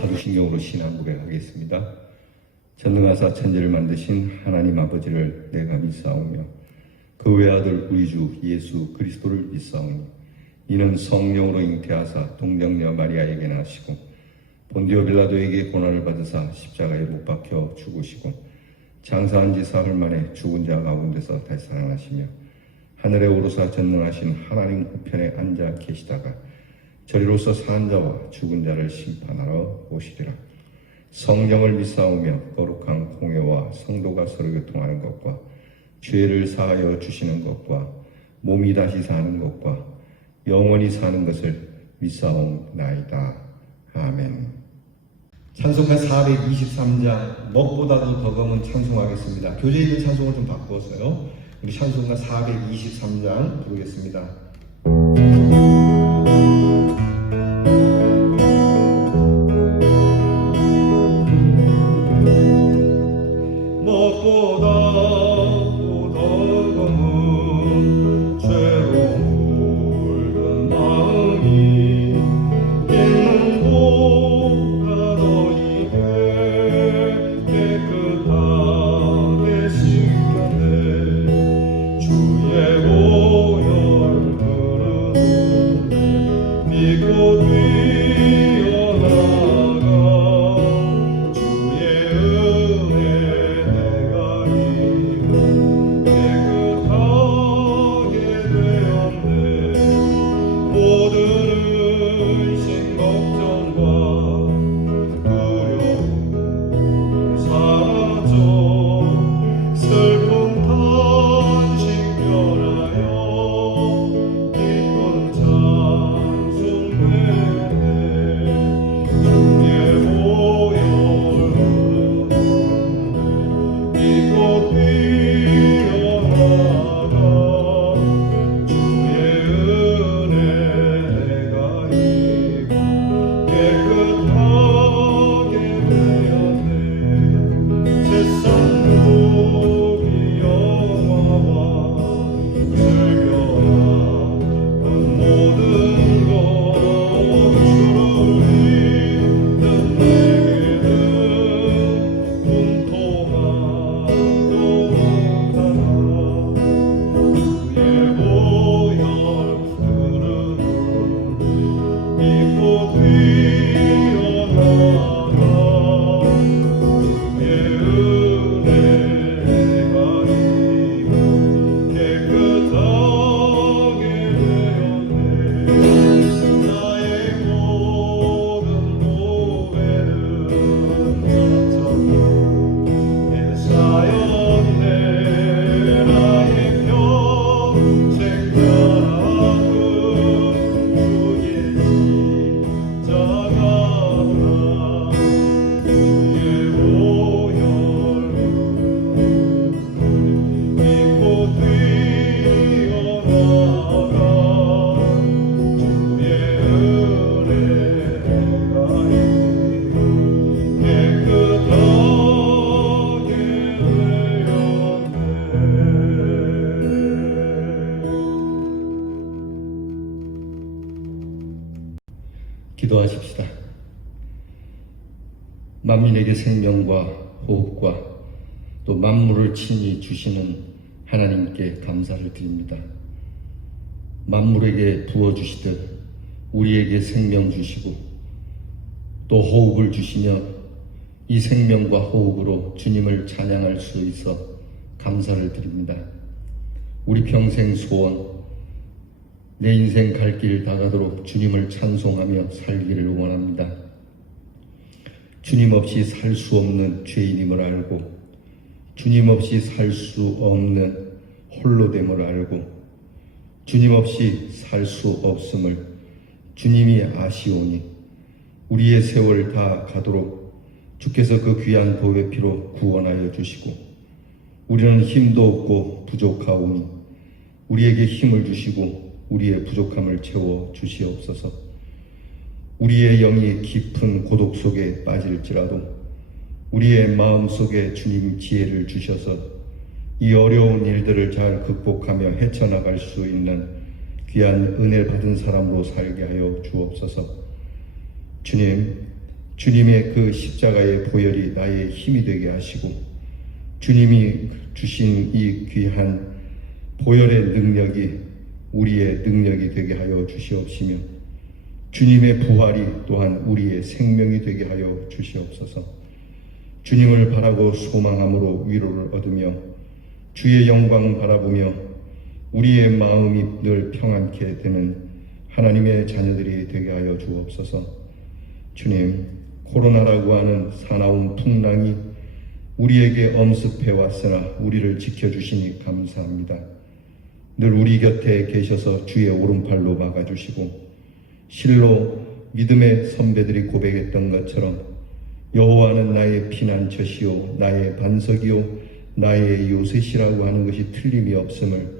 사도신경으로 신앙 고백하겠습니다. 전능하사 천지를 만드신 하나님 아버지를 내가 믿사오며 그 외아들 우리 주 예수 그리스도를 믿사오니 이는 성령으로 잉태하사 동정녀 마리아에게 나시고 본디오 빌라도에게 고난을 받으사 십자가에 못 박혀 죽으시고 장사한 지 사흘 만에 죽은 자 가운데서 다시 살아나시며 하늘에 오르사 전능하신 하나님 우편에 앉아 계시다가 저리로서 사는 자와 죽은 자를 심판하러 오시리라. 성령을 믿사오며 거룩한 공회와 성도가 서로 교통하는 것과 죄를 사하여 주시는 것과 몸이 다시 사는 것과 영원히 사는 것을 믿사옵나이다. 아멘. 찬송가 423장 먹보다도 더 검은 찬송하겠습니다. 교재에 있는 찬송을 좀 바꾸었어요. 우리 찬송가 423장 부르겠습니다. 기도하십시다. 만민에게 생명과 호흡과 또 만물을 친히 주시는 하나님께 감사를 드립니다. 만물에게 부어주시듯 우리에게 생명 주시고 또 호흡을 주시며 이 생명과 호흡으로 주님을 찬양할 수 있어 감사를 드립니다. 우리 평생 소원, 내 인생 갈 길 다가도록 주님을 찬송하며 살기를 원합니다. 주님 없이 살 수 없는 죄인임을 알고 주님 없이 살 수 없는 홀로됨을 알고 주님 없이 살 수 없음을 주님이 아시오니 우리의 세월 다 가도록 주께서 그 귀한 보혈 피로 구원하여 주시고 우리는 힘도 없고 부족하오니 우리에게 힘을 주시고 우리의 부족함을 채워 주시옵소서. 우리의 영이 깊은 고독 속에 빠질지라도 우리의 마음속에 주님 지혜를 주셔서 이 어려운 일들을 잘 극복하며 헤쳐나갈 수 있는 귀한 은혜 받은 사람으로 살게 하여 주옵소서. 주님, 주님의 그 십자가의 보혈이 나의 힘이 되게 하시고 주님이 주신 이 귀한 보혈의 능력이 우리의 능력이 되게 하여 주시옵시며 주님의 부활이 또한 우리의 생명이 되게 하여 주시옵소서. 주님을 바라고 소망함으로 위로를 얻으며 주의 영광 바라보며 우리의 마음이 늘 평안케 되는 하나님의 자녀들이 되게 하여 주옵소서. 주님, 코로나라고 하는 사나운 풍랑이 우리에게 엄습해 왔으나 우리를 지켜주시니 감사합니다. 늘 우리 곁에 계셔서 주의 오른팔로 막아주시고 실로 믿음의 선배들이 고백했던 것처럼 여호와는 나의 피난처시요 나의 반석이요 나의 요새시라고 하는 것이 틀림이 없음을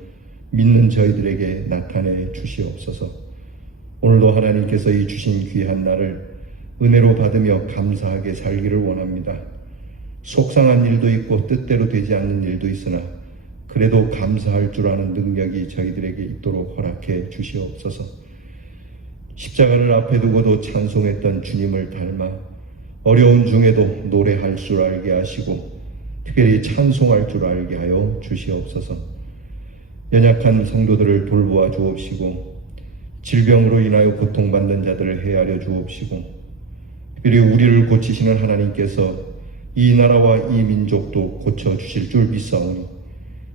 믿는 저희들에게 나타내 주시옵소서. 오늘도 하나님께서 이 주신 귀한 날을 은혜로 받으며 감사하게 살기를 원합니다. 속상한 일도 있고 뜻대로 되지 않는 일도 있으나 그래도 감사할 줄 아는 능력이 저희들에게 있도록 허락해 주시옵소서. 십자가를 앞에 두고도 찬송했던 주님을 닮아 어려운 중에도 노래할 줄 알게 하시고 특별히 찬송할 줄 알게 하여 주시옵소서. 연약한 성도들을 돌보아 주옵시고 질병으로 인하여 고통받는 자들을 헤아려 주옵시고 특별히 우리를 고치시는 하나님께서 이 나라와 이 민족도 고쳐주실 줄 믿사오니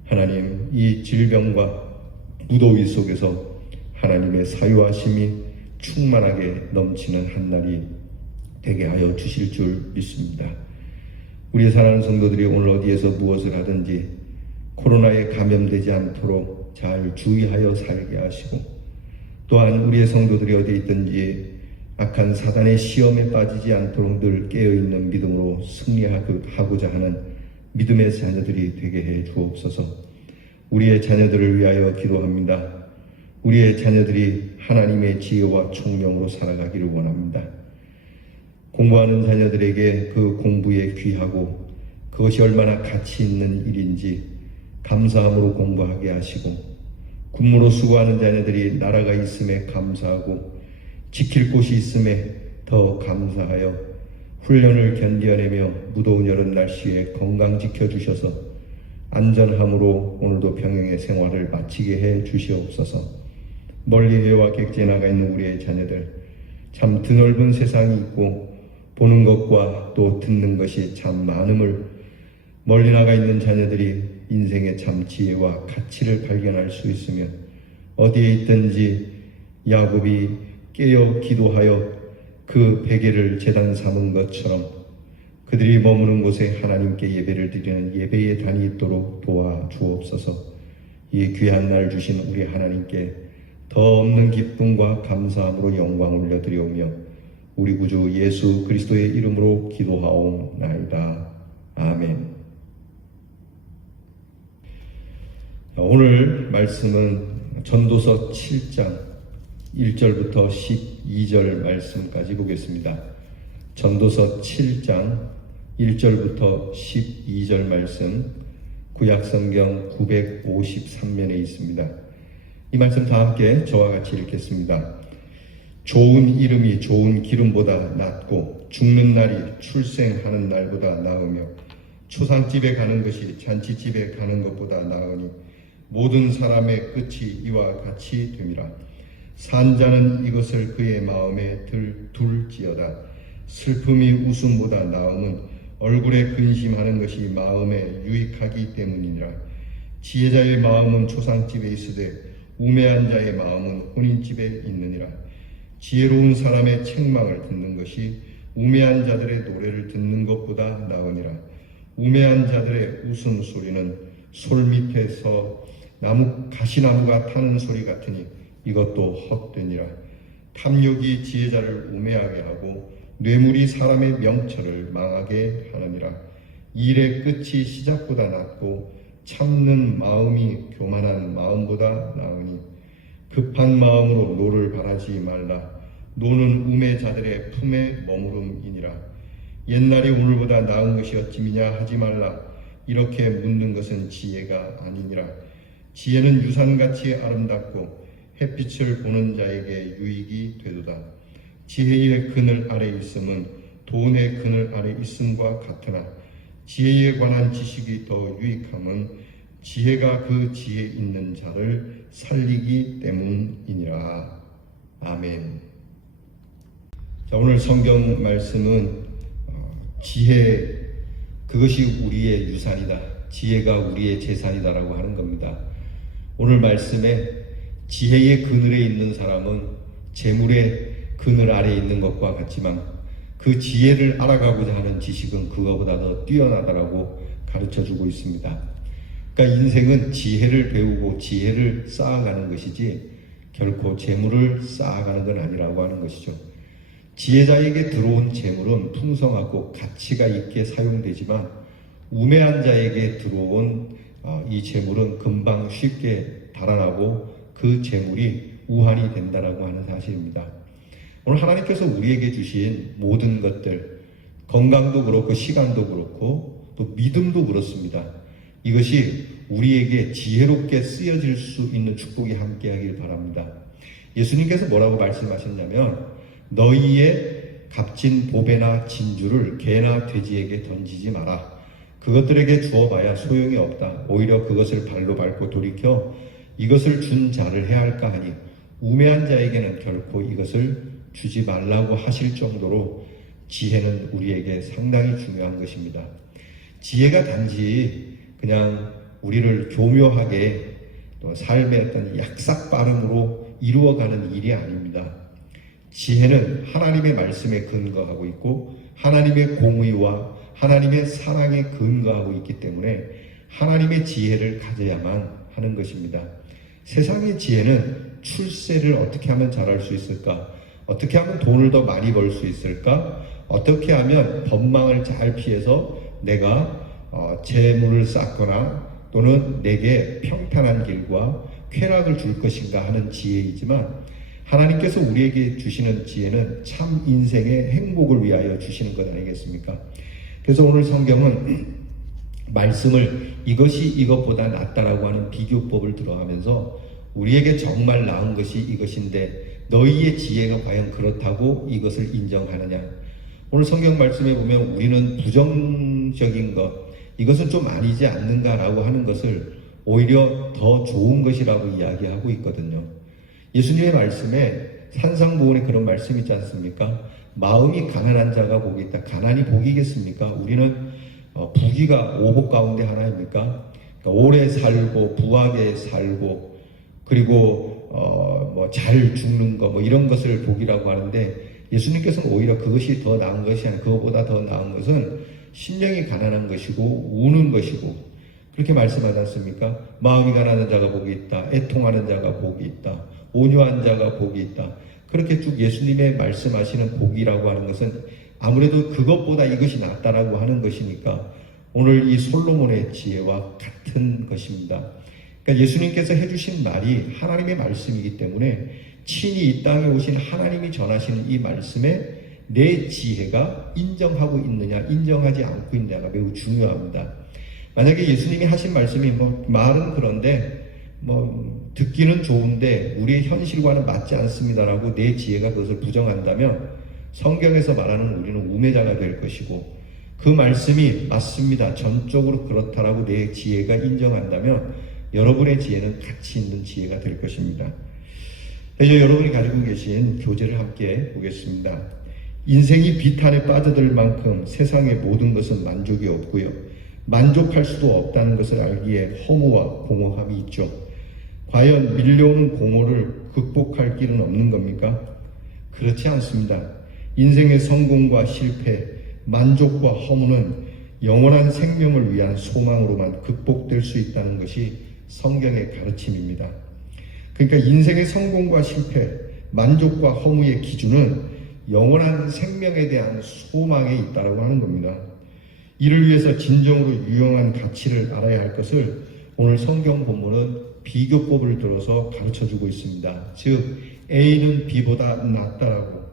하나님, 이 질병과 무더위 속에서 하나님의 사유하심이 충만하게 넘치는 한날이 되게 하여 주실 줄 믿습니다. 우리의 사랑하는 성도들이 오늘 어디에서 무엇을 하든지 코로나에 감염되지 않도록 잘 주의하여 살게 하시고 또한 우리의 성도들이 어디 있든지 악한 사단의 시험에 빠지지 않도록 늘 깨어있는 믿음으로 승리하고자 하는 믿음의 자녀들이 되게 해 주옵소서. 우리의 자녀들을 위하여 기도합니다. 우리의 자녀들이 하나님의 지혜와 총명으로 살아가기를 원합니다. 공부하는 자녀들에게 그 공부에 귀하고 그것이 얼마나 가치 있는 일인지 감사함으로 공부하게 하시고 군무로 수고하는 자녀들이 나라가 있음에 감사하고 지킬 곳이 있음에 더 감사하여 훈련을 견뎌내며 무더운 여름 날씨에 건강 지켜주셔서 안전함으로 오늘도 병행의 생활을 마치게 해 주시옵소서. 멀리 해와 객지에 나가 있는 우리의 자녀들 참 드넓은 세상이 있고 보는 것과 또 듣는 것이 참 많음을 멀리 나가 있는 자녀들이 인생의 참 지혜와 가치를 발견할 수 있으며 어디에 있든지 야곱이 깨어 기도하여 그 베개를 제단 삼은 것처럼 그들이 머무는 곳에 하나님께 예배를 드리는 예배의 단이 있도록 도와주옵소서. 이 귀한 날 주신 우리 하나님께 더 없는 기쁨과 감사함으로 영광을 올려드리오며 우리 구주 예수 그리스도의 이름으로 기도하옵나이다. 아멘. 오늘 말씀은 전도서 7장 1절부터 12절 말씀까지 보겠습니다. 전도서 7장 1절부터 12절 말씀 구약성경 953면에 있습니다. 이 말씀 다 함께 저와 같이 읽겠습니다. 좋은 이름이 좋은 기름보다 낫고 죽는 날이 출생하는 날보다 나으며 초상집에 가는 것이 잔치집에 가는 것보다 나으니 모든 사람의 끝이 이와 같이 됨이라. 산자는 이것을 그의 마음에 둘지어다. 슬픔이 웃음보다 나음은 얼굴에 근심하는 것이 마음에 유익하기 때문이니라. 지혜자의 마음은 초상집에 있으되 우매한 자의 마음은 혼인집에 있느니라. 지혜로운 사람의 책망을 듣는 것이 우매한 자들의 노래를 듣는 것보다 나으니라. 우매한 자들의 웃음소리는 솔 밑에서 가시나무가 타는 소리 같으니 이것도 헛되니라. 탐욕이 지혜자를 우매하게 하고 뇌물이 사람의 명철을 망하게 하느니라. 일의 끝이 시작보다 낫고 참는 마음이 교만한 마음보다 나으니 급한 마음으로 노를 바라지 말라. 노는 우매자들의 품에 머무름이니라. 옛날이 오늘보다 나은 것이 어찌미냐 하지 말라. 이렇게 묻는 것은 지혜가 아니니라. 지혜는 유산같이 아름답고 햇빛을 보는 자에게 유익이 되도다. 지혜의 그늘 아래 있음은 돈의 그늘 아래 있음과 같으나 지혜에 관한 지식이 더 유익함은 지혜가 그 지혜 있는 자를 살리기 때문이니라. 아멘. 자, 오늘 성경 말씀은 지혜, 그것이 우리의 유산이다. 지혜가 우리의 재산이다라고 하는 겁니다. 오늘 말씀에 지혜의 그늘에 있는 사람은 재물의 그늘 아래에 있는 것과 같지만 그 지혜를 알아가고자 하는 지식은 그거보다 더 뛰어나다라고 가르쳐주고 있습니다. 그러니까 인생은 지혜를 배우고 지혜를 쌓아가는 것이지 결코 재물을 쌓아가는 건 아니라고 하는 것이죠. 지혜자에게 들어온 재물은 풍성하고 가치가 있게 사용되지만 우매한 자에게 들어온 이 재물은 금방 쉽게 달아나고 그 재물이 우환이 된다라고 하는 사실입니다. 오늘 하나님께서 우리에게 주신 모든 것들, 건강도 그렇고 시간도 그렇고 또 믿음도 그렇습니다. 이것이 우리에게 지혜롭게 쓰여질 수 있는 축복이 함께하길 바랍니다. 예수님께서 뭐라고 말씀하셨냐면 너희의 값진 보배나 진주를 개나 돼지에게 던지지 마라. 그것들에게 주어봐야 소용이 없다. 오히려 그것을 발로 밟고 돌이켜 이것을 준 자를 해할까 하니 우매한 자에게는 결코 이것을 주지 말라고 하실 정도로 지혜는 우리에게 상당히 중요한 것입니다. 지혜가 단지 그냥 우리를 교묘하게 또 삶의 어떤 약삭 빠름으로 이루어가는 일이 아닙니다. 지혜는 하나님의 말씀에 근거하고 있고 하나님의 공의와 하나님의 사랑에 근거하고 있기 때문에 하나님의 지혜를 가져야만 하는 것입니다. 세상의 지혜는 출세를 어떻게 하면 잘할 수 있을까? 어떻게 하면 돈을 더 많이 벌 수 있을까? 어떻게 하면 법망을 잘 피해서 내가 재물을 쌓거나 또는 내게 평탄한 길과 쾌락을 줄 것인가 하는 지혜이지만 하나님께서 우리에게 주시는 지혜는 참 인생의 행복을 위하여 주시는 것 아니겠습니까? 그래서 오늘 성경은 말씀을 이것이 이것보다 낫다라고 하는 비교법을 들어가면서 우리에게 정말 나은 것이 이것인데 너희의 지혜가 과연 그렇다고 이것을 인정하느냐. 오늘 성경 말씀에 보면 우리는 부정적인 것, 이것은 좀 아니지 않는가라고 하는 것을 오히려 더 좋은 것이라고 이야기하고 있거든요. 예수님의 말씀에 산상보훈에 그런 말씀이 있지 않습니까? 마음이 가난한 자가 복이 있다. 가난이 복이겠습니까? 우리는 부귀가 오복 가운데 하나입니까? 그러니까 오래 살고 부하게 살고 그리고 잘 죽는 거 이런 것을 복이라고 하는데 예수님께서는 오히려 그것이 더 나은 것이 아니라 그것보다 더 나은 것은 심령이 가난한 것이고 우는 것이고 그렇게 말씀하지 않습니까? 마음이 가난한 자가 복이 있다. 애통하는 자가 복이 있다. 온유한 자가 복이 있다. 그렇게 쭉 예수님의 말씀하시는 복이라고 하는 것은 아무래도 그것보다 이것이 낫다라고 하는 것이니까 오늘 이 솔로몬의 지혜와 같은 것입니다. 그러니까 예수님께서 해주신 말이 하나님의 말씀이기 때문에 친히 이 땅에 오신 하나님이 전하시는 이 말씀에 내 지혜가 인정하고 있느냐 인정하지 않고 있느냐가 매우 중요합니다. 만약에 예수님이 하신 말씀이 말은 그런데 듣기는 좋은데 우리의 현실과는 맞지 않습니다라고 내 지혜가 그것을 부정한다면 성경에서 말하는 우리는 우매자가 될 것이고 그 말씀이 맞습니다. 전적으로 그렇다라고 내 지혜가 인정한다면 여러분의 지혜는 가치 있는 지혜가 될 것입니다. 이제 여러분이 가지고 계신 교재를 함께 보겠습니다. 인생이 비탄에 빠져들 만큼 세상의 모든 것은 만족이 없고요. 만족할 수도 없다는 것을 알기에 허무와 공허함이 있죠. 과연 밀려오는 공허를 극복할 길은 없는 겁니까? 그렇지 않습니다. 인생의 성공과 실패, 만족과 허무는 영원한 생명을 위한 소망으로만 극복될 수 있다는 것이 성경의 가르침입니다. 그러니까 인생의 성공과 실패, 만족과 허무의 기준은 영원한 생명에 대한 소망에 있다고 하는 겁니다. 이를 위해서 진정으로 유용한 가치를 알아야 할 것을 오늘 성경 본문은 비교법을 들어서 가르쳐주고 있습니다. 즉 A는 B보다 낫다라고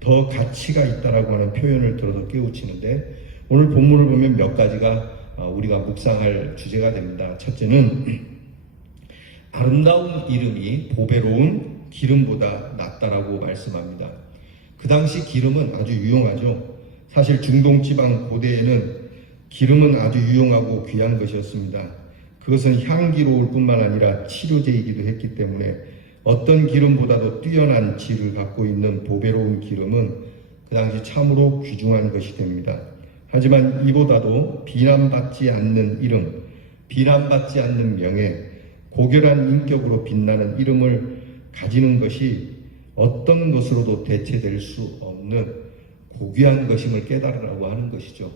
더 가치가 있다라고 하는 표현을 들어서 깨우치는데 오늘 본문을 보면 몇 가지가 우리가 묵상할 주제가 됩니다. 첫째는 아름다운 이름이 보배로운 기름보다 낫다라고 말씀합니다. 그 당시 기름은 아주 유용하죠. 사실 중동 지방 고대에는 기름은 아주 유용하고 귀한 것이었습니다. 그것은 향기로울 뿐만 아니라 치료제이기도 했기 때문에 어떤 기름보다도 뛰어난 질을 갖고 있는 보배로운 기름은 그 당시 참으로 귀중한 것이 됩니다. 하지만 이보다도 비난받지 않는 이름, 비난받지 않는 명예, 고결한 인격으로 빛나는 이름을 가지는 것이 어떤 것으로도 대체될 수 없는 고귀한 것임을 깨달으라고 하는 것이죠.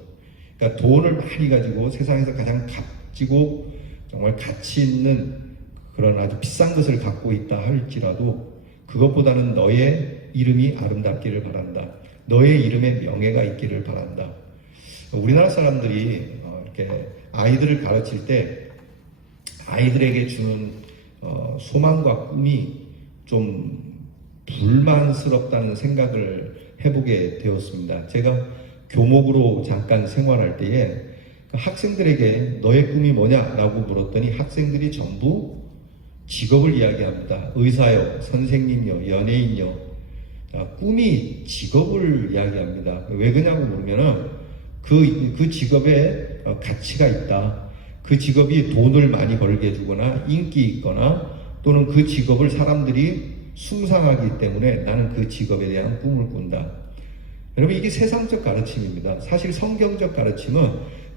그러니까 돈을 많이 가지고 세상에서 가장 값지고 정말 가치 있는 그런 아주 비싼 것을 갖고 있다 할지라도 그것보다는 너의 이름이 아름답기를 바란다. 너의 이름에 명예가 있기를 바란다. 우리나라 사람들이 이렇게 아이들을 가르칠 때 아이들에게 주는 소망과 꿈이 좀 불만스럽다는 생각을 해보게 되었습니다. 제가 교목으로 잠깐 생활할 때에 학생들에게 너의 꿈이 뭐냐라고 물었더니 학생들이 전부 직업을 이야기합니다. 의사요, 선생님요, 연예인요. 꿈이 직업을 이야기합니다. 왜 그러냐고 물으면은 그 직업에 가치가 있다. 그 직업이 돈을 많이 벌게 해주거나 인기 있거나 또는 그 직업을 사람들이 숭상하기 때문에 나는 그 직업에 대한 꿈을 꾼다. 여러분 이게 세상적 가르침입니다. 사실 성경적 가르침은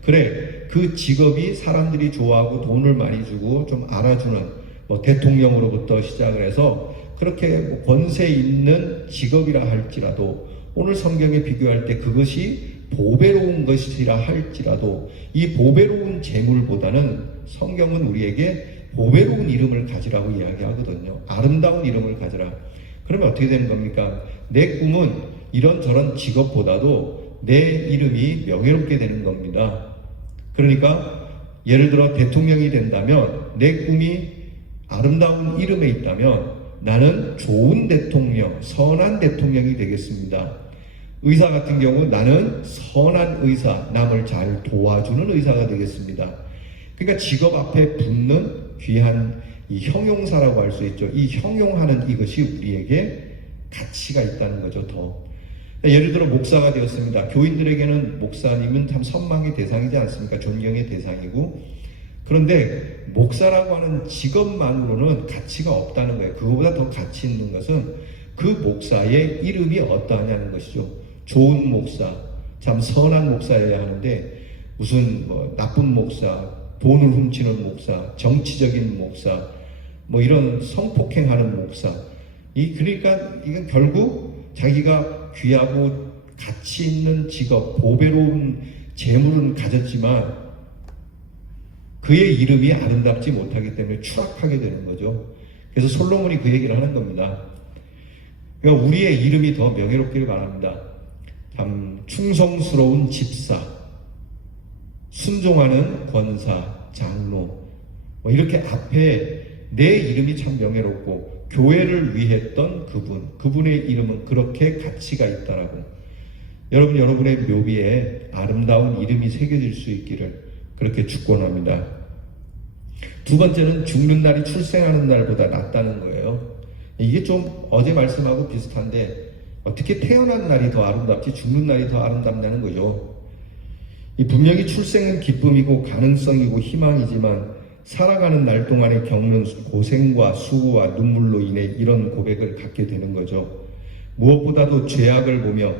그래 그 직업이 사람들이 좋아하고 돈을 많이 주고 좀 알아주는 뭐 대통령으로부터 시작을 해서 그렇게 뭐 권세 있는 직업이라 할지라도 오늘 성경에 비교할 때 그것이 보배로운 것이라 할지라도 이 보배로운 재물보다는 성경은 우리에게 보배로운 이름을 가지라고 이야기하거든요. 아름다운 이름을 가지라. 그러면 어떻게 되는 겁니까? 내 꿈은 이런저런 직업보다도 내 이름이 명예롭게 되는 겁니다. 그러니까 예를 들어 대통령이 된다면 내 꿈이 아름다운 이름에 있다면 나는 좋은 대통령, 선한 대통령이 되겠습니다. 의사 같은 경우 나는 선한 의사, 남을 잘 도와주는 의사가 되겠습니다. 그러니까 직업 앞에 붙는 귀한 이 형용사라고 할 수 있죠. 이 형용하는 이것이 우리에게 가치가 있다는 거죠. 더 예를 들어 목사가 되었습니다. 교인들에게는 목사님은 참 선망의 대상이지 않습니까? 존경의 대상이고 그런데 목사라고 하는 직업만으로는 가치가 없다는 거예요. 그거보다 더 가치 있는 것은 그 목사의 이름이 어떠하냐는 것이죠. 좋은 목사, 참 선한 목사여야 하는데 무슨 뭐 나쁜 목사, 돈을 훔치는 목사, 정치적인 목사, 뭐 이런 성폭행하는 목사. 그러니까 이건 결국 자기가 귀하고 가치 있는 직업, 보배로운 재물은 가졌지만 그의 이름이 아름답지 못하기 때문에 추락하게 되는 거죠. 그래서 솔로몬이 그 얘기를 하는 겁니다. 그러니까 우리의 이름이 더 명예롭기를 바랍니다. 참 충성스러운 집사, 순종하는 권사, 장로, 뭐 이렇게 앞에 내 이름이 참 명예롭고 교회를 위했던 그분의 이름은 그렇게 가치가 있다라고. 여러분의 묘비에 아름다운 이름이 새겨질 수 있기를 그렇게 축원합니다. 두 번째는 죽는 날이 출생하는 날보다 낫다는 거예요. 이게 좀 어제 말씀하고 비슷한데 어떻게 태어난 날이 더 아름답지 죽는 날이 더 아름답냐는 거죠. 분명히 출생은 기쁨이고 가능성이고 희망이지만 살아가는 날 동안에 겪는 고생과 수고와 눈물로 인해 이런 고백을 갖게 되는 거죠. 무엇보다도 죄악을 보며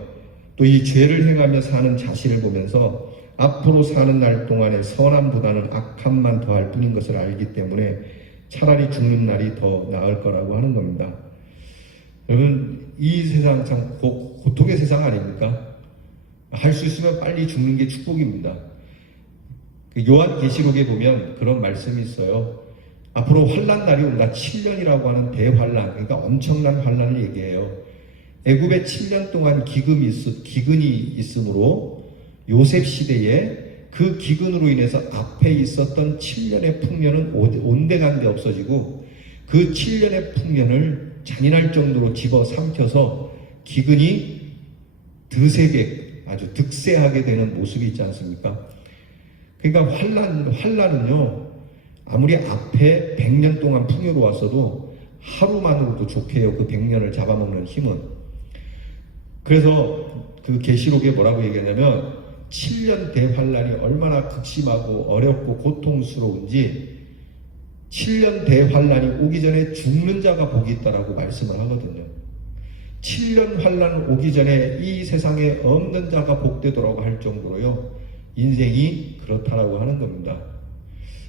또 이 죄를 행하며 사는 자신을 보면서 앞으로 사는 날 동안에 선함보다는 악함만 더할 뿐인 것을 알기 때문에 차라리 죽는 날이 더 나을 거라고 하는 겁니다. 여러분 이 세상 참 고통의 세상 아닙니까? 할 수 있으면 빨리 죽는 게 축복입니다. 요한계시록에 보면 그런 말씀이 있어요. 앞으로 환난 날이 온다. 7년이라고 하는 대환난, 그러니까 엄청난 환난을 얘기해요. 애굽에 7년 동안 기근이 있으므로 요셉 시대에 그 기근으로 인해서 앞에 있었던 7년의 풍년은 온데간데 없어지고 그 7년의 풍년을 잔인할 정도로 집어삼켜서 기근이 드세게 아주 득세하게 되는 모습이 있지 않습니까? 그러니까 환난은요 아무리 앞에 100년 동안 풍요로웠어도 하루만으로도 좋게 해요. 그 100년을 잡아먹는 힘은. 그래서 그 계시록에 뭐라고 얘기하냐면 7년 대환란이 얼마나 극심하고 어렵고 고통스러운지 7년 대환란이 오기 전에 죽는 자가 복이 있다라고 말씀을 하거든요. 7년 환란 오기 전에 이 세상에 없는 자가 복되더라고 할 정도로요. 인생이 그렇다라고 하는 겁니다.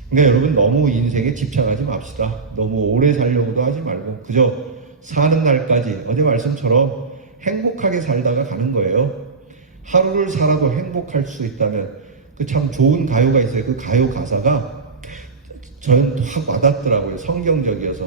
그러니까 여러분 너무 인생에 집착하지 맙시다. 너무 오래 살려고도 하지 말고 그저 사는 날까지 어제 말씀처럼 행복하게 살다가 가는 거예요. 하루를 살아도 행복할 수 있다면 그 참 좋은 가요가 있어요. 그 가요 가사가 저는 확 와닿더라고요. 성경적이어서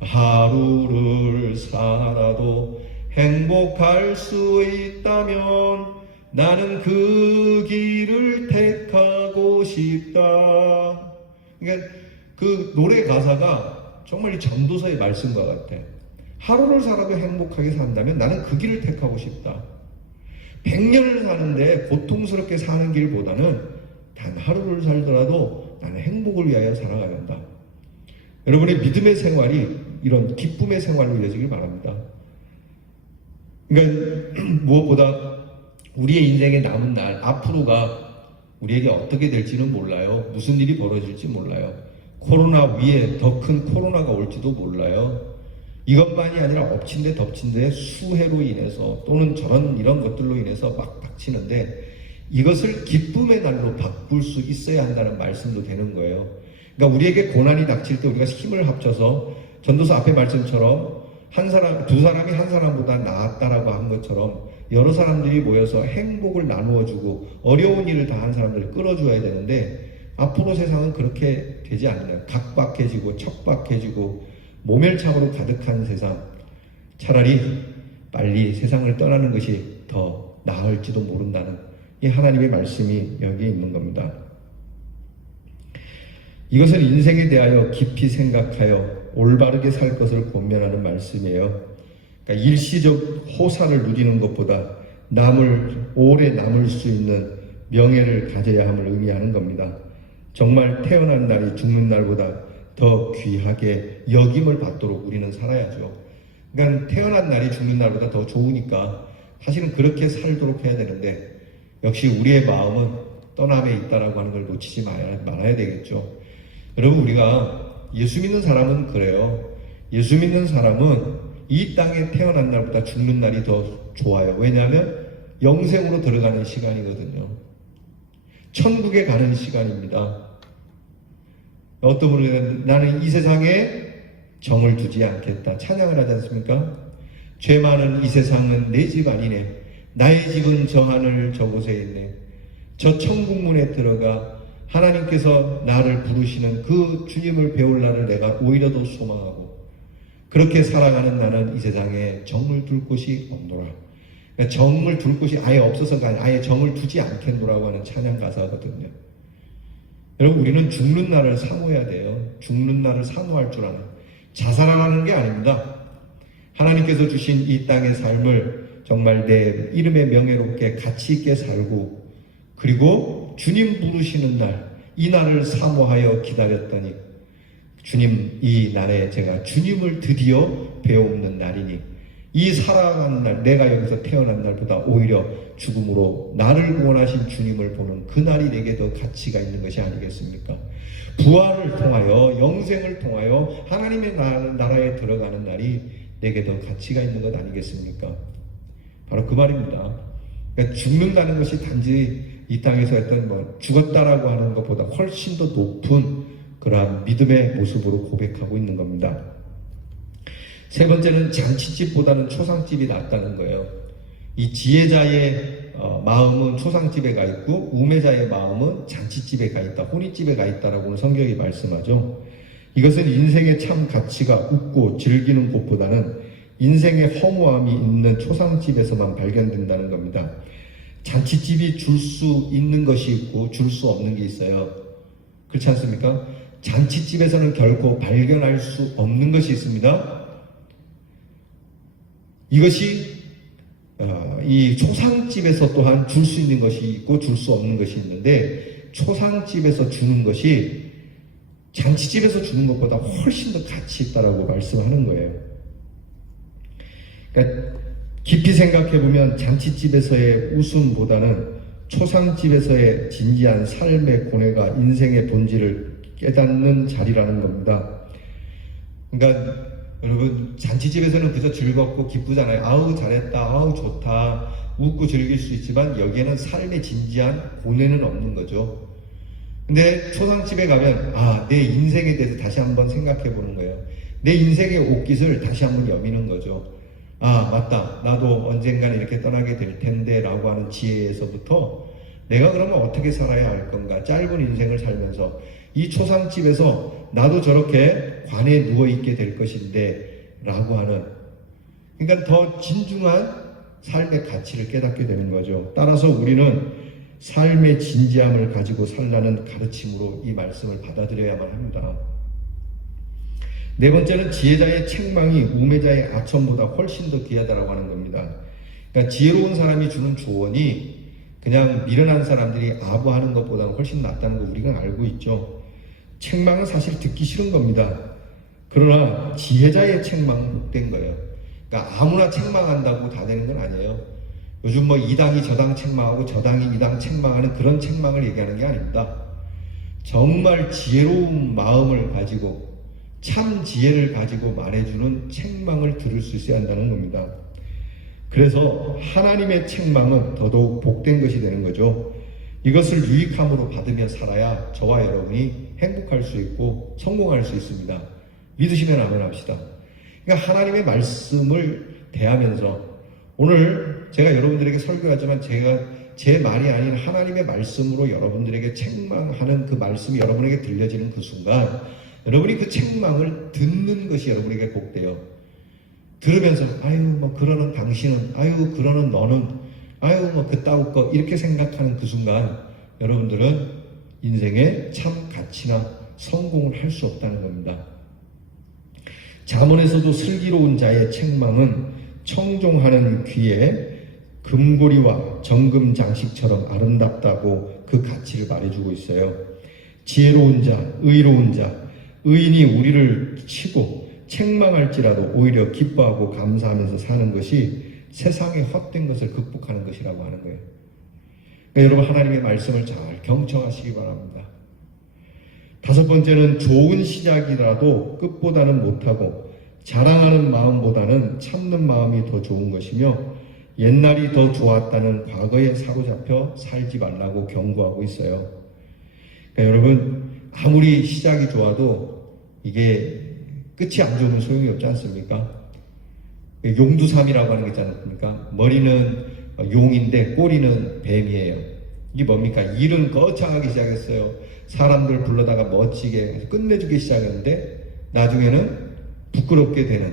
하루를 살아도 행복할 수 있다면 나는 그 길을 택하고 싶다. 그러니까 그 노래 가사가 정말 이 전도서의 말씀과 같아. 하루를 살아도 행복하게 산다면 나는 그 길을 택하고 싶다. 100년을 사는데 고통스럽게 사는 길보다는 단 하루를 살더라도 나는 행복을 위하여 살아가야 한다. 여러분의 믿음의 생활이 이런 기쁨의 생활로 이어지길 바랍니다. 그러니까 무엇보다 우리의 인생에 남은 날 앞으로가 우리에게 어떻게 될지는 몰라요. 무슨 일이 벌어질지 몰라요. 코로나 위에 더 큰 코로나가 올지도 몰라요. 이것만이 아니라 엎친 데 덮친 데 수해로 인해서 또는 저런 이런 것들로 인해서 막 닥치는데 이것을 기쁨의 날로 바꿀 수 있어야 한다는 말씀도 되는 거예요. 그러니까 우리에게 고난이 닥칠 때 우리가 힘을 합쳐서 전도서 앞에 말씀처럼 두 사람이 한 사람보다 나았다라고 한 것처럼 여러 사람들이 모여서 행복을 나누어주고 어려운 일을 다 한 사람들을 끌어줘야 되는데 앞으로 세상은 그렇게 되지 않나요? 각박해지고 척박해지고 모멸창으로 가득한 세상, 차라리 빨리 세상을 떠나는 것이 더 나을지도 모른다는 이 하나님의 말씀이 여기에 있는 겁니다. 이것은 인생에 대하여 깊이 생각하여 올바르게 살 것을 권면하는 말씀이에요. 그러니까 일시적 호사를 누리는 것보다 오래 남을 수 있는 명예를 가져야 함을 의미하는 겁니다. 정말 태어난 날이 죽는 날보다 더 귀하게 여김을 받도록 우리는 살아야죠. 그러니까 태어난 날이 죽는 날보다 더 좋으니까 사실은 그렇게 살도록 해야 되는데 역시 우리의 마음은 떠남에 있다라고 하는 걸 놓치지 말아야 되겠죠. 여러분 우리가 예수 믿는 사람은 그래요. 예수 믿는 사람은 이 땅에 태어난 날보다 죽는 날이 더 좋아요. 왜냐하면 영생으로 들어가는 시간이거든요. 천국에 가는 시간입니다. 어떤 분은 나는 이 세상에 정을 두지 않겠다 찬양을 하지 않습니까? 죄 많은 이 세상은 내 집 아니네. 나의 집은 저 하늘 저곳에 있네. 저 천국문에 들어가 하나님께서 나를 부르시는 그 주님을 배울 날을 내가 오히려 더 소망하고 그렇게 살아가는 나는 이 세상에 정을 둘 곳이 없노라. 그러니까 정을 둘 곳이 아예 없어서가 아니라 아예 정을 두지 않겠노라고 하는 찬양 가사거든요. 여러분 우리는 죽는 날을 사모해야 돼요. 죽는 날을 사모할 줄 아는 자살하라는 게 아닙니다. 하나님께서 주신 이 땅의 삶을 정말 내 이름에 명예롭게 가치 있게 살고 그리고 주님 부르시는 날 이 날을 사모하여 기다렸더니 주님 이 날에 제가 주님을 드디어 배우는 날이니 이 살아가는 날 내가 여기서 태어난 날보다 오히려 죽음으로 나를 구원하신 주님을 보는 그 날이 내게 더 가치가 있는 것이 아니겠습니까? 부활을 통하여 영생을 통하여 하나님의 나라에 들어가는 날이 내게 더 가치가 있는 것 아니겠습니까? 바로 그 말입니다. 그러니까 죽는다는 것이 단지 이 땅에서 했던 죽었다라고 하는 것보다 훨씬 더 높은 그러한 믿음의 모습으로 고백하고 있는 겁니다. 세 번째는 잔치집보다는 초상집이 낫다는 거예요. 이 지혜자의 마음은 초상집에 가 있고 우매자의 마음은 잔치집에 가 있다, 혼인집에 가 있다라고 성경이 말씀하죠. 이것은 인생의 참 가치가 웃고 즐기는 곳보다는 인생의 허무함이 있는 초상집에서만 발견된다는 겁니다. 잔치집이 줄 수 있는 것이 있고 줄 수 없는 게 있어요. 그렇지 않습니까? 잔치집에서는 결코 발견할 수 없는 것이 있습니다. 이것이 이 초상집에서 또한 줄 수 있는 것이 있고 줄 수 없는 것이 있는데 초상집에서 주는 것이 잔치집에서 주는 것보다 훨씬 더 가치 있다라고 말씀하는 거예요. 그러니까 깊이 생각해보면 잔치집에서의 웃음보다는 초상집에서의 진지한 삶의 고뇌가 인생의 본질을 깨닫는 자리라는 겁니다. 그러니까 여러분, 잔치집에서는 그저 즐겁고 기쁘잖아요. 아우 잘했다, 아우 좋다, 웃고 즐길 수 있지만 여기에는 삶의 진지한 고뇌는 없는 거죠. 근데 초상집에 가면 내 인생에 대해서 다시 한번 생각해 보는 거예요. 내 인생의 옷깃을 다시 한번 여미는 거죠. 맞다, 나도 언젠간 이렇게 떠나게 될 텐데 라고 하는 지혜에서부터 내가 그러면 어떻게 살아야 할 건가, 짧은 인생을 살면서 이 초상집에서 나도 저렇게 관에 누워있게 될 것인데 라고 하는, 그러니까 더 진중한 삶의 가치를 깨닫게 되는 거죠. 따라서 우리는 삶의 진지함을 가지고 살라는 가르침으로 이 말씀을 받아들여야만 합니다. 네 번째는 지혜자의 책망이 우매자의 아첨보다 훨씬 더 귀하다라고 하는 겁니다. 그러니까 지혜로운 사람이 주는 조언이 그냥 미련한 사람들이 아부하는 것보다는 훨씬 낫다는 거 우리가 알고 있죠. 책망은 사실 듣기 싫은 겁니다. 그러나 지혜자의 책망은 못된 거예요. 그러니까 아무나 책망한다고 다 되는 건 아니에요. 요즘 뭐 이 당이 저 당 책망하고 저 당이 이 당 책망하는 그런 책망을 얘기하는 게 아닙니다. 정말 지혜로운 마음을 가지고 참 지혜를 가지고 말해주는 책망을 들을 수 있어야 한다는 겁니다. 그래서 하나님의 책망은 더더욱 복된 것이 되는 거죠. 이것을 유익함으로 받으며 살아야 저와 여러분이 행복할 수 있고 성공할 수 있습니다. 믿으시면 아멘 합시다. 그러니까 하나님의 말씀을 대하면서, 오늘 제가 여러분들에게 설교하지만 제 말이 아닌 하나님의 말씀으로 여러분들에게 책망하는 그 말씀이 여러분에게 들려지는 그 순간 여러분이 그 책망을 듣는 것이 여러분에게 복돼요. 들으면서 뭐 그러는 당신은, 그러는 너는, 뭐 그따위 거, 이렇게 생각하는 그 순간 여러분들은 인생에 참 가치나 성공을 할 수 없다는 겁니다. 잠언에서도 슬기로운 자의 책망은 청종하는 귀에 금고리와 정금 장식처럼 아름답다고 그 가치를 말해주고 있어요. 지혜로운 자, 의로운 자, 의인이 우리를 치고 책망할지라도 오히려 기뻐하고 감사하면서 사는 것이 세상의 헛된 것을 극복하는 것이라고 하는 거예요. 그러니까 여러분, 하나님의 말씀을 잘 경청하시기 바랍니다. 다섯 번째는 좋은 시작이라도 끝보다는 못하고 자랑하는 마음보다는 참는 마음이 더 좋은 것이며 옛날이 더 좋았다는 과거에 사로잡혀 살지 말라고 경고하고 있어요. 그러니까 여러분, 아무리 시작이 좋아도 이게 끝이 안 좋으면 소용이 없지 않습니까? 용두삼이라고 하는 게 있지 않습니까? 머리는 용인데 꼬리는 뱀이에요. 이게 뭡니까? 일은 거창하게 시작했어요. 사람들 불러다가 멋지게 끝내주기 시작했는데 나중에는 부끄럽게 되는,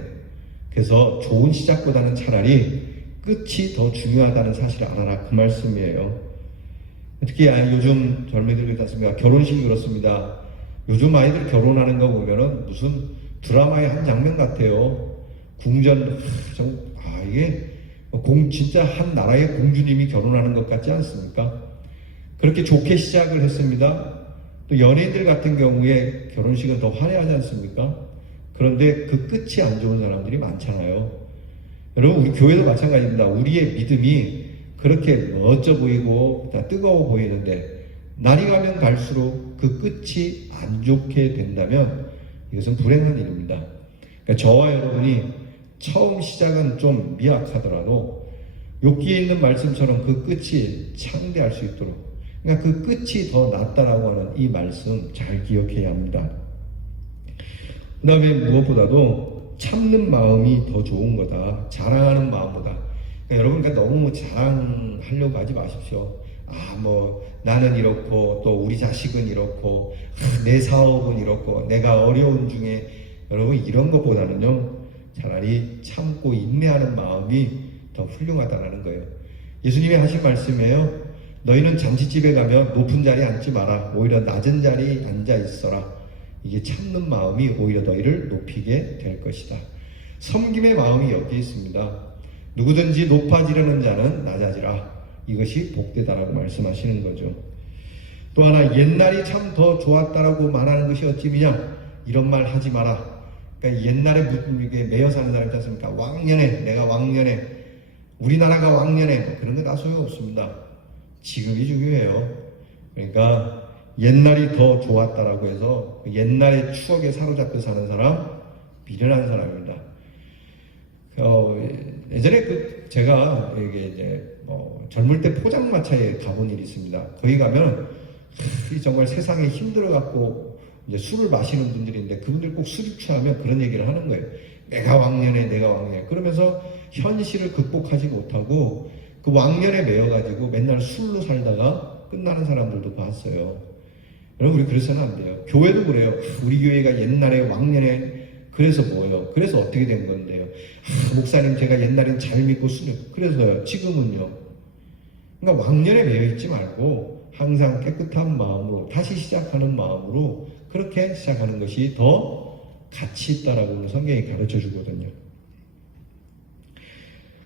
그래서 좋은 시작보다는 차라리 끝이 더 중요하다는 사실을 알아라, 그 말씀이에요. 특히 요즘 젊은이들 그렇지 않습니까? 결혼식이 그렇습니다. 요즘 아이들 결혼하는 거 보면은 무슨 드라마의 한 장면 같아요. 궁전, 이게 진짜 한 나라의 공주님이 결혼하는 것 같지 않습니까? 그렇게 좋게 시작을 했습니다. 또 연예인들 같은 경우에 결혼식은 더 화려하지 않습니까? 그런데 그 끝이 안 좋은 사람들이 많잖아요. 여러분, 우리 교회도 마찬가지입니다. 우리의 믿음이 그렇게 멋져 보이고 다 뜨거워 보이는데 날이 가면 갈수록 그 끝이 안 좋게 된다면 이것은 불행한 일입니다. 그러니까 저와 여러분이 처음 시작은 좀 미약하더라도 욥기에 있는 말씀처럼 그 끝이 창대할 수 있도록, 그러니까 그 끝이 더 낫다라고 하는 이 말씀 잘 기억해야 합니다. 그 다음에 무엇보다도 참는 마음이 더 좋은 거다. 자랑하는 마음보다. 그러니까 여러분, 너무 자랑하려고 하지 마십시오. 나는 이렇고 또 우리 자식은 이렇고 내 사업은 이렇고 내가 어려운 중에, 여러분 이런 것보다는요 차라리 참고 인내하는 마음이 더 훌륭하다라는 거예요. 예수님이 하신 말씀이에요. 너희는 잔치집에 가면 높은 자리에 앉지 마라. 오히려 낮은 자리에 앉아 있어라. 이게 참는 마음이 오히려 너희를 높이게 될 것이다. 섬김의 마음이 여기에 있습니다. 누구든지 높아지려는 자는 낮아지라. 이것이 복되다라고 말씀하시는 거죠. 또 하나, 옛날이 참 더 좋았다라고 말하는 것이 어찌미냐? 이런 말 하지 마라. 그러니까 옛날에 이게 매여 사는 사람 있지 않습니까? 내가 왕년에 우리나라가 왕년에 그런 거 다 소용없습니다. 지금이 중요해요. 그러니까 옛날이 더 좋았다라고 해서 옛날의 추억에 사로잡혀 사는 사람 미련한 사람입니다. 예전에 제가 이게 이제 젊을 때 포장마차에 가본 일이 있습니다. 거기 가면 정말 세상에 힘들어 갖고 이제 술을 마시는 분들인데 그분들 꼭 술이 취하면 그런 얘기를 하는 거예요. 내가 왕년에 그러면서 현실을 극복하지 못하고 그 왕년에 매여가지고 맨날 술로 살다가 끝나는 사람들도 봤어요. 여러분, 우리 그래서는 안 돼요. 교회도 그래요. 우리 교회가 옛날에 왕년에 그래서 뭐예요? 그래서 어떻게 된 건데요? 목사님, 제가 옛날엔 잘 믿고 그래서요. 지금은요. 그러니까 왕년에 매여있지 말고 항상 깨끗한 마음으로 다시 시작하는 마음으로 그렇게 시작하는 것이 더 가치 있다라고 성경이 가르쳐 주거든요.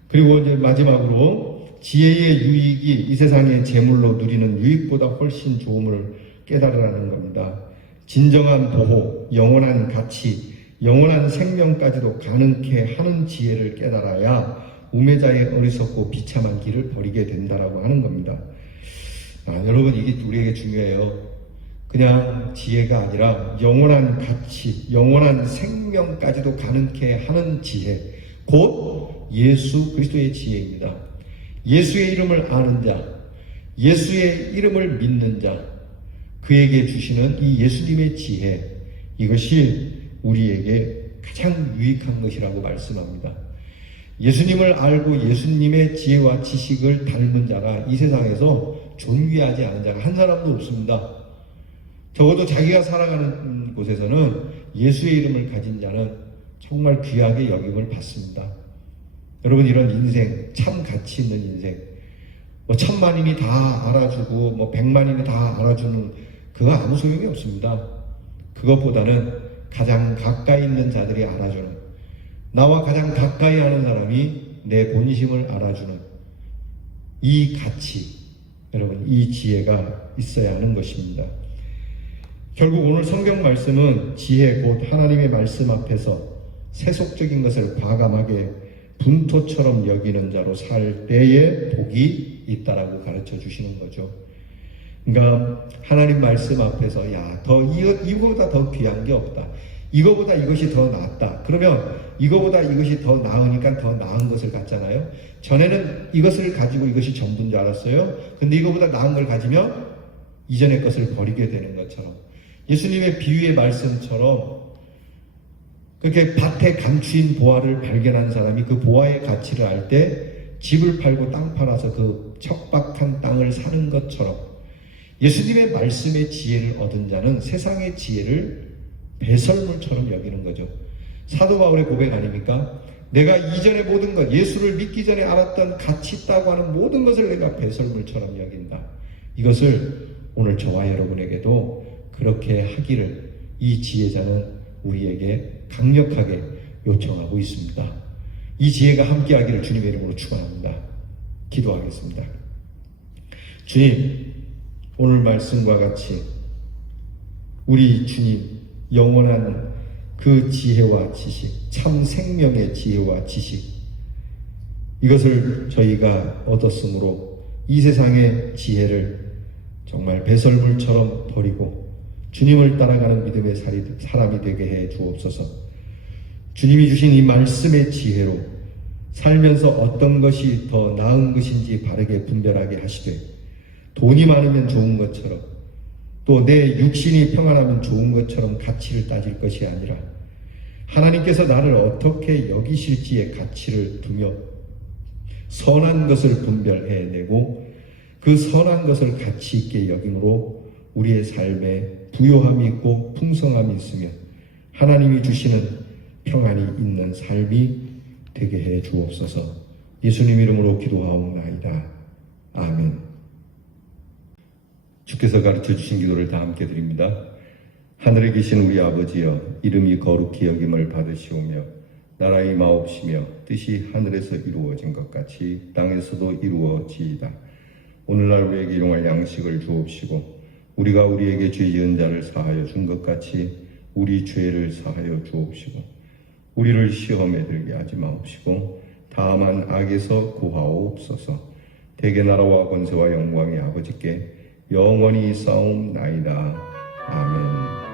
그리고 이제 마지막으로 지혜의 유익이 이 세상의 재물로 누리는 유익보다 훨씬 좋음을 깨달으라는 겁니다. 진정한 보호, 영원한 가치, 영원한 생명까지도 가능케 하는 지혜를 깨달아야 우매자의 어리석고 비참한 길을 버리게 된다라고 하는 겁니다. 여러분, 이게 우리에게 중요해요. 그냥 지혜가 아니라 영원한 가치, 영원한 생명까지도 가능케 하는 지혜, 곧 예수 그리스도의 지혜입니다. 예수의 이름을 아는 자, 예수의 이름을 믿는 자, 그에게 주시는 이 예수님의 지혜, 이것이 우리에게 가장 유익한 것이라고 말씀합니다. 예수님을 알고 예수님의 지혜와 지식을 닮은 자가 이 세상에서 존귀하지 않은 자가 한 사람도 없습니다. 적어도 자기가 살아가는 곳에서는 예수의 이름을 가진 자는 정말 귀하게 여김을 받습니다. 여러분, 이런 인생, 참 가치 있는 인생, 천만인이 다 알아주고 백만인이 다 알아주는 그거 아무 소용이 없습니다. 그것보다는 가장 가까이 있는 자들이 알아주는, 나와 가장 가까이 하는 사람이 내 본심을 알아주는 이 가치, 여러분, 이 지혜가 있어야 하는 것입니다. 결국 오늘 성경 말씀은 지혜 곧 하나님의 말씀 앞에서 세속적인 것을 과감하게 분토처럼 여기는 자로 살 때에 복이 있다라고 가르쳐 주시는 거죠. 그러니까 하나님 말씀 앞에서 이거보다 더 귀한 게 없다. 이거보다 이것이 더 낫다. 그러면 이거보다 이것이 더 나으니까 더 나은 것을 갖잖아요. 전에는 이것을 가지고 이것이 전부인 줄 알았어요. 근데 이거보다 나은 걸 가지면 이전의 것을 버리게 되는 것처럼, 예수님의 비유의 말씀처럼 그렇게 밭에 감추인 보화를 발견한 사람이 그 보화의 가치를 알 때 집을 팔고 땅 팔아서 그 척박한 땅을 사는 것처럼 예수님의 말씀의 지혜를 얻은 자는 세상의 지혜를 배설물처럼 여기는 거죠. 사도 바울의 고백 아닙니까? 내가 이전의 모든 것, 예수를 믿기 전에 알았던 가치 있다고 하는 모든 것을 내가 배설물처럼 여긴다. 이것을 오늘 저와 여러분에게도 그렇게 하기를 이 지혜자는 우리에게 강력하게 요청하고 있습니다. 이 지혜가 함께하기를 주님의 이름으로 축원합니다. 기도하겠습니다. 주님, 오늘 말씀과 같이 우리 주님 영원한 그 지혜와 지식, 참 생명의 지혜와 지식, 이것을 저희가 얻었으므로 이 세상의 지혜를 정말 배설물처럼 버리고 주님을 따라가는 믿음의 사람이 되게 해 주옵소서. 주님이 주신 이 말씀의 지혜로 살면서 어떤 것이 더 나은 것인지 바르게 분별하게 하시되, 돈이 많으면 좋은 것처럼 또 내 육신이 평안하면 좋은 것처럼 가치를 따질 것이 아니라 하나님께서 나를 어떻게 여기실지의 가치를 두며 선한 것을 분별해내고 그 선한 것을 가치 있게 여김으로 우리의 삶에 부요함이 있고 풍성함이 있으며 하나님이 주시는 평안이 있는 삶이 되게 해 주옵소서. 예수님 이름으로 기도하옵나이다. 아멘. 주께서 가르쳐 주신 기도를 다 함께 드립니다. 하늘에 계신 우리 아버지여, 이름이 거룩히 여김을 받으시오며 나라의 마옵시며 뜻이 하늘에서 이루어진 것 같이 땅에서도 이루어지이다. 오늘날 우리에게 일용할 양식을 주옵시고 우리가 우리에게 죄 지은 자를 사하여 준 것 같이 우리 죄를 사하여 주옵시고 우리를 시험에 들게 하지 마옵시고 다만 악에서 구하옵소서. 대개 나라와 권세와 영광이 아버지께 영원히 있사옵나이다. 아멘.